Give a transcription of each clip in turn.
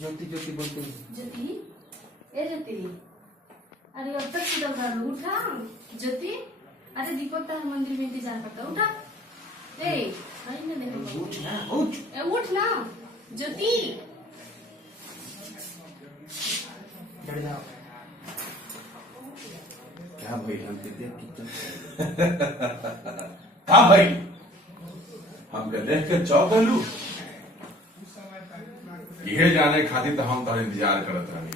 ज्योति ज्योति बोलते हैं। ज्योति, ए ज्योति, अरे अब तक सुतल कर लो, उठा ज्योति। अरे दीपक तार मंदिर में इंतजार करता, उठा। ए कहीं ना देखो, उठ ना, उठ। उठ ना ज्योति। बैठ जाओ। क्या भाई हम कितना का भाई हमके देख के चौंक गलू। ये जाने खातिर तो हम तार इंतजार करत रही।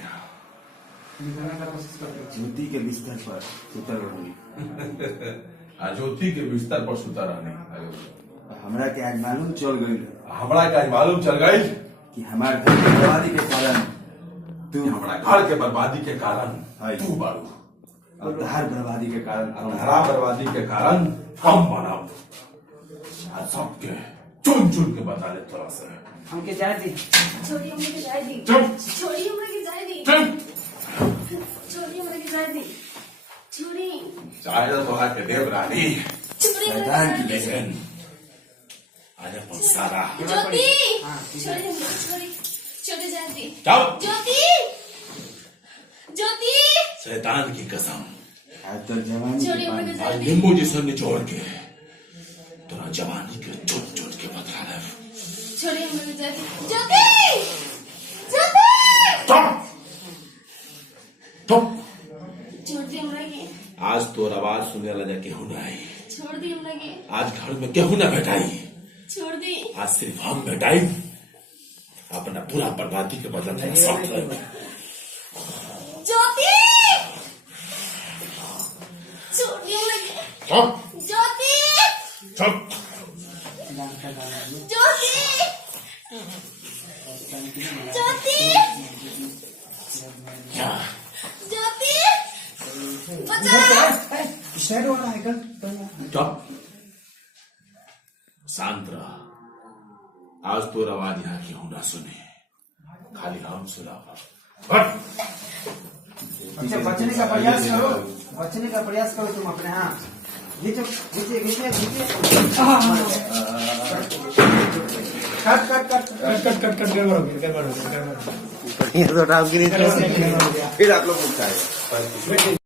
निभाने का कोशिश करते। ज्योति के बिस्तर पर सुतर रही। ज्योति के बिस्तर पर सुता रहनी। हमरा के आज मालूम चल गई हमरा का मालूम चल गई कि हमारे घर की बर्बादी के कारण तू हमारा घर के बर्बादी के कारण है। तू बारू और तहार बर्बादी के कारण हमारा बर्बादी के कारण हम बनाओ सबके चुन चुन के बता ले थोड़ा सा। हमके जाए दी। छोड़ी हमरे के जाए दी, चुप छोड़ी हमरे के जाए दी, चुप छोड़ी हमरे के जाए दी, छोड़ी चाहे तो के देव रानी छोड़ी हमरे के मैदान जाए की दी। लेकिन आज अपन सारा ज्योति, हाँ, ठीक छोड़ी है। हमरे, छोड़ी छोड़ी जाए दी। जाओ ज्योति, ज्योति, शैतान की कसम आज तो जवानी छोड़ी के हमरे के पानी जाए आज दी। नींबू जिसे निचोड़ के तोरा जवानी के चुट चुट के बदला ले। छोड़ी हमरे के जाए दी। ज्योति, ज्योति, चुप चुप छोड़ दी हमरे के, आज तोर आवाज सुने लगा केहू न आई। छोड़ दी हमरे के, आज घर में केहू न बैठाई। छोड़ दी। आज सिर्फ हम बैठाई अपना पूरा बर्बादी के बदला तेरा साथ लेंगे। ज्योति, छोड़ दी हमरे के, चुप ज्योति, चुप जानता गाना। ज्योति, ज्योति, क्या ज्योति, बचा। स्टार्ट हो रहा है कल। चुप शांत रह। आज तोर आवाज यहाँ केहू न सुने, खाली हम सुना। अच्छा बचने का प्रयास करो, बचने का प्रयास करो तुम अपने। हाँ घीचो घीचे घीचे घीचे। कट कट कट कट कट कट गड़बड़ हो गया, गड़बड़ हो गया, गड़बड़ हो गया। ये तो डाल गिरी गड़बड़ हो गया। फिर आप लोग उठाए।